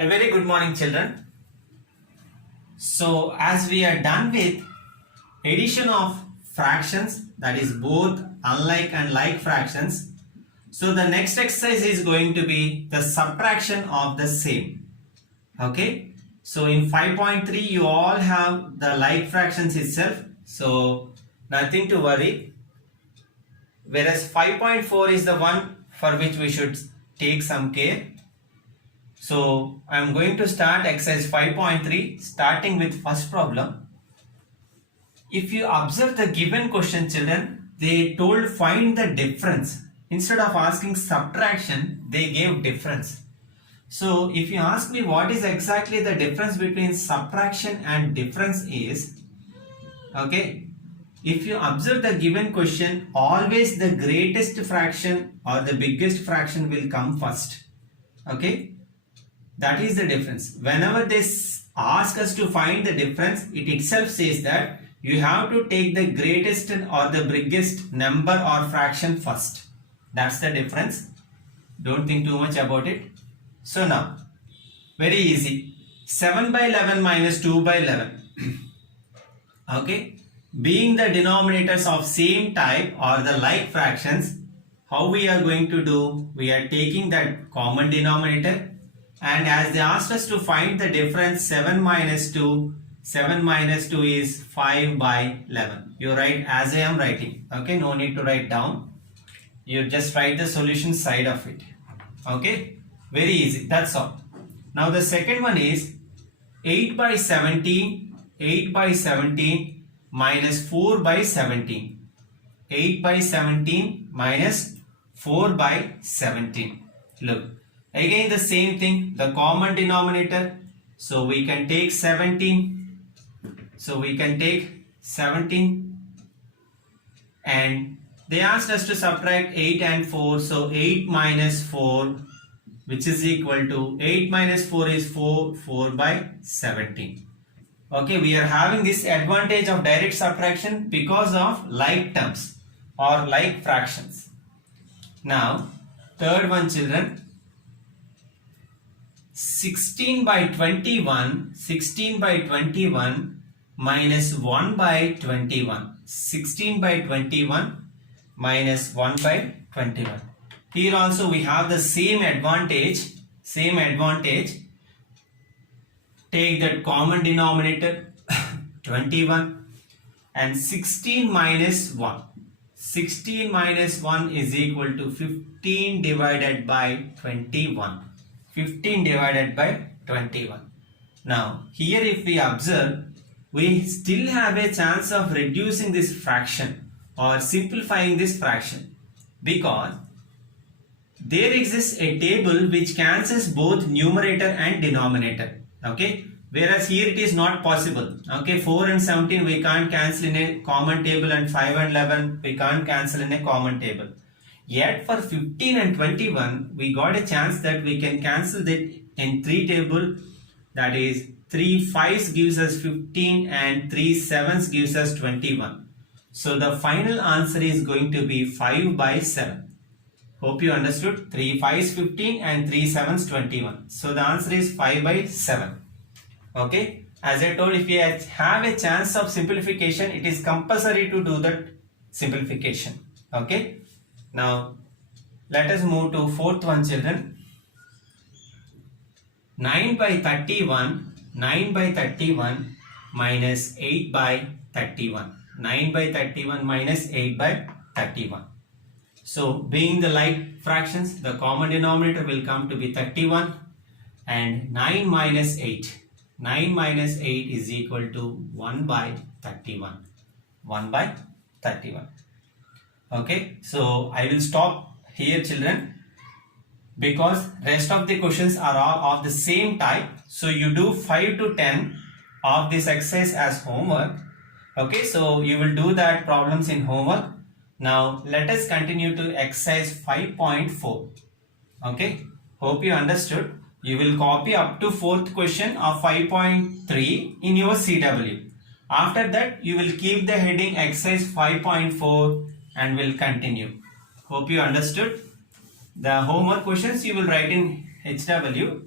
A very good morning, children. So, as we are done with addition of fractions, that is both unlike and like fractions, so the next exercise is going to be the subtraction of the same. Okay. So, in 5.3, you all have the like fractions itself. So, nothing to worry. Whereas 5.4 is the one for which we should take some care. So I am going to start exercise 5.3 starting with first problem. If you observe the given question, children, they told find the difference. Instead of asking subtraction, they gave difference. So if you ask me what is exactly the difference between subtraction and difference is, okay, if you observe the given question, always the greatest fraction or the biggest fraction will come first. Okay. That is the difference. Whenever they ask us to find the difference, it itself says that you have to take the greatest or the biggest number or fraction first. That's the difference. Don't think too much about it. So now, very easy. 7 by 11 minus 2 by 11. Okay. Being the denominators of same type or the like fractions, how we are going to do? We are taking that common denominator. And as they asked us to find the difference 7 minus 2 is 5 by 11. You write as I am writing. Okay, no need to write down. You just write the solution side of it. Okay, very easy. That's all. Now the second one is 8 by 17 minus 4 by 17. 8 by 17 minus 4 by 17. Look. Again the same thing, the common denominator. So we can take 17. So we can take 17. And they asked us to subtract 8 and 4. So 8 minus 4, which is equal to 8 minus 4 is 4 by 17. Okay, we are having this advantage of direct subtraction because of like terms or like fractions. Now, third one, children. 16 by 21 minus 1 by 21. 16 by 21 minus 1 by 21. Here also we have the same advantage. Take that common denominator 21 and 16 minus 1. 16 minus 1 is equal to 15 divided by 21. 15 divided by 21. Now, here if we observe, we still have a chance of reducing this fraction or simplifying this fraction because there exists a table which cancels both numerator and denominator. Okay, whereas here it is not possible. Okay, 4 and 17 we can't cancel in a common table and 5 and 11 we can't cancel in a common table. Yet for 15 and 21, we got a chance that we can cancel that in 3 table. That is 3 5s gives us 15 and 3 7s gives us 21. So the final answer is going to be 5 by 7. Hope you understood. 3 5s 15 and 3 7s 21. So the answer is 5 by 7. Okay. As I told, if you have a chance of simplification, it is compulsory to do that simplification. Okay. Now, let us move to fourth one, children. 9 by 31 minus 8 by 31. 9 by 31 minus 8 by 31. So, being the like fractions, the common denominator will come to be 31 and 9 minus 8. 9 minus 8 is equal to 1 by 31. 1 by 31. Okay, so I will stop here, children, because rest of the questions are all of the same type. So you do 5 to 10 of this exercise as homework. Okay, so you will do that problems in homework. Now let us continue to exercise 5.4. Okay, hope you understood. You will copy up to 4th question of 5.3 in your CW. After that, you will keep the heading exercise 5.4 and will continue. Hope you understood. The homework questions you will write in HW.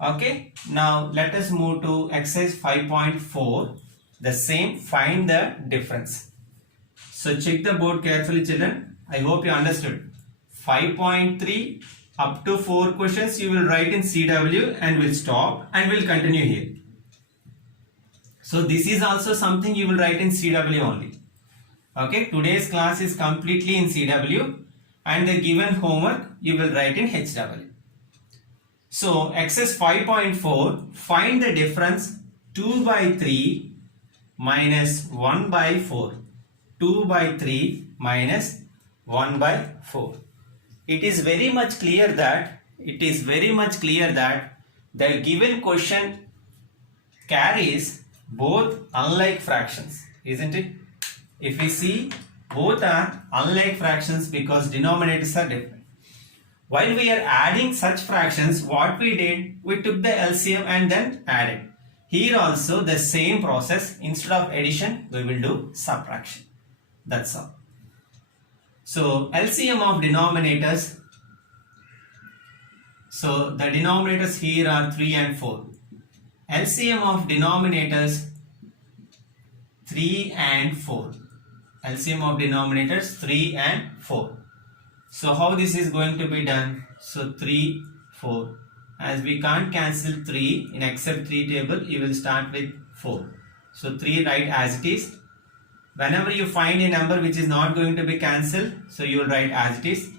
Okay, now let us move to exercise 5.4. The same, find the difference. So check the board carefully, children. I hope you understood. 5.3 up to 4 questions you will write in CW and will stop and will continue here. So this is also something you will write in CW only. Okay, today's class is completely in CW and the given homework you will write in HW. So exercise 5.4, find the difference 2 by 3 minus 1 by 4. 2 by 3 minus 1 by 4. It is very much clear that the given question carries both unlike fractions, isn't it? If we see, both are unlike fractions because denominators are different. While we are adding such fractions, what we did, we took the LCM and then added. Here also the same process, instead of addition, we will do subtraction. That's all. So LCM of denominators. So the denominators here are 3 and 4. LCM of denominators 3 and 4. LCM of denominators 3 and 4. So how this is going to be done? So 3, 4. As we can't cancel 3 in except 3 table, you will start with 4. So 3 write as it is. Whenever you find a number which is not going to be cancelled, so you will write as it is.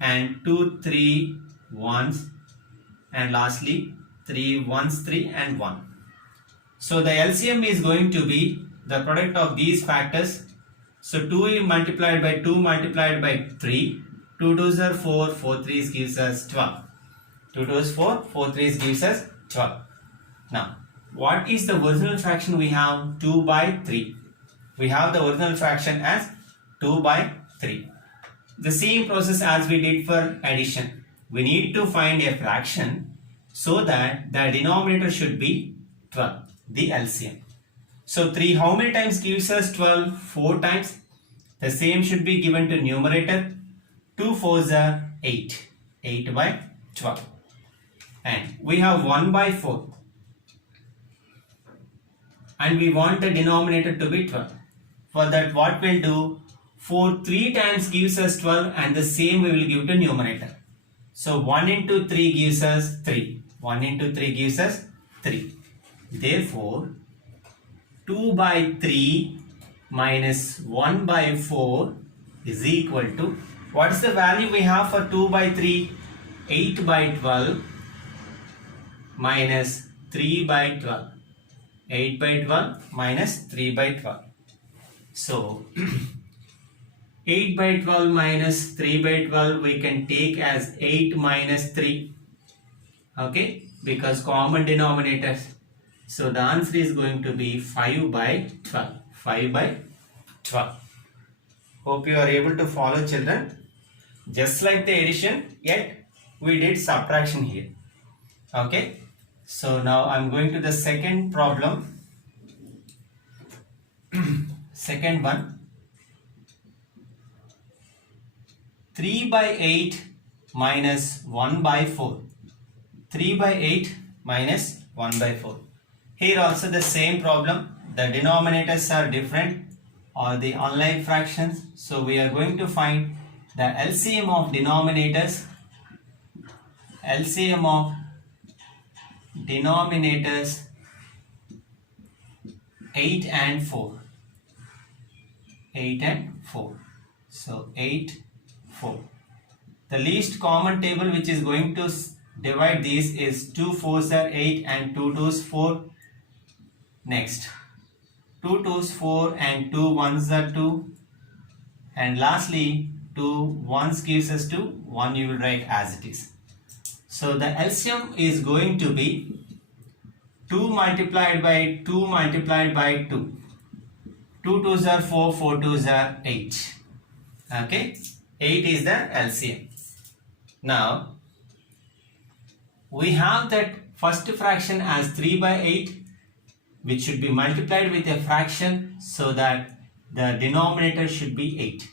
And 2, 3, 1s. And lastly 3, 1s, 3 and 1. So the LCM is going to be the product of these factors. So 2 multiplied by 2 multiplied by 3. 2 2s are 4, 4 3s gives us 12. 2 2s 4, 4 3s gives us 12. Now, what is the original fraction we have? 2 by 3. We have the original fraction as 2 by 3. The same process as we did for addition. We need to find a fraction so that the denominator should be 12, the LCM. So 3 how many times gives us 12? 4 times. The same should be given to numerator. 2 4s are 8. 8 by 12. And we have 1 by 4. And we want the denominator to be 12. For that what we'll do? 4 3 times gives us 12 and the same we will give to numerator. So 1 into 3 gives us 3. 1 into 3 gives us 3. Therefore, 2 by 3 minus 1 by 4 is equal to, what is the value we have for 2 by 3? 8 by 12 minus 3 by 12. 8 by 12 minus 3 by 12. So 8 by 12 minus 3 by 12 we can take as 8 minus 3. Okay, because common denominators. So the answer is going to be 5 by 12. 5 by 12. Hope you are able to follow, children. Just like the addition, yet we did subtraction here. Okay. So now I am going to the second problem. Second one. 3 by 8 minus 1 by 4. 3 by 8 minus 1 by 4. Here also the same problem. The denominators are different or the unlike fractions. So we are going to find the LCM of denominators. LCM of denominators 8 and 4. 8 and 4. So 8, 4. The least common table which is going to divide these is 2 4s are 8 and 2 2s 4. Next, 2 2s 4 and 2 1s are 2. And lastly, 2 1s gives us 2. 1 you will write as it is. So the LCM is going to be 2 multiplied by 2 multiplied by 2. 2 2s are 4, 4 2s are 8. Okay, 8 is the LCM. Now, we have that first fraction as 3 by 8, which should be multiplied with a fraction so that the denominator should be 8.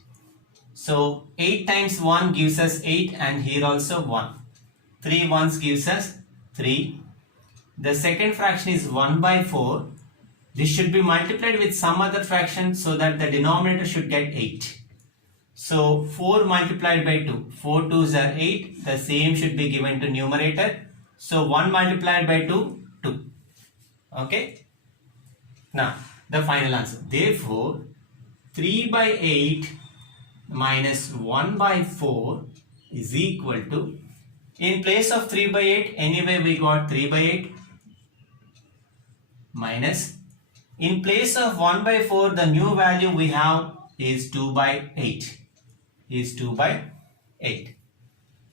So 8 times 1 gives us 8 and here also 1. 3 1s gives us 3. The second fraction is 1 by 4. This should be multiplied with some other fraction so that the denominator should get 8. So 4 multiplied by 2. 4 2s are 8. The same should be given to numerator. So 1 multiplied by 2, 2. Okay. Now the final answer. Therefore 3 by 8 minus 1 by 4 is equal to, in place of 3 by 8, anyway we got 3 by 8 minus, in place of 1 by 4, the new value we have is 2 by 8. Is 2 by 8.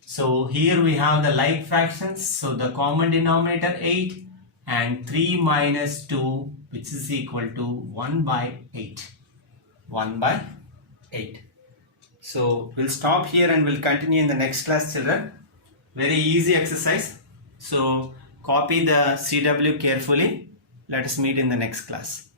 So here we have the like fractions. So the common denominator 8 and 3 minus 2, which is equal to 1 by 8. 1 by 8. So we'll stop here and we'll continue in the next class, children. Very easy exercise. So copy the CW carefully. Let us meet in the next class.